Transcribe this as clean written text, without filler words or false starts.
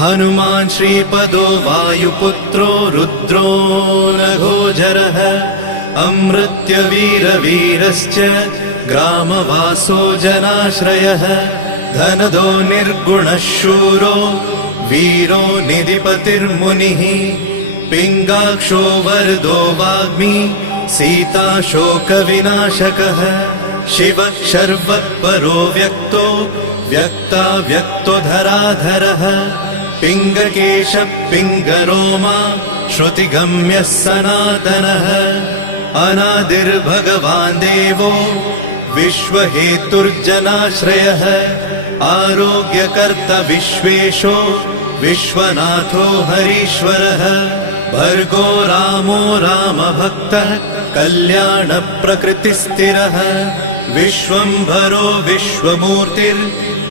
हनुमान् श्रीपदो वायुपुत्रो रुद्रो नघोजरः अमृत्यवीरवीरश्च ग्रामवासो जनाश्रयः धनदो निर्गुणः शूरो वीरो निधिपतिर्मुनिः पिङ्गाक्षो वरदो वाग्मी सीताशोकविनाशकः शिवः शर्वत्परो व्यक्तो व्यक्तो धराधरः पिङ्गकेशः पिङ्गरोमा श्रुतिगम्यः सनातनः अनादिर्भगवान् देवो विश्वहेतुर्जनाश्रयः आरोग्यकर्ता विश्वेशो विश्वनाथो हरीश्वरः भर्गो रामो रामभक्तः कल्याणप्रकृतिस्थिरः विश्वम्भरो विश्वमूर्तिर्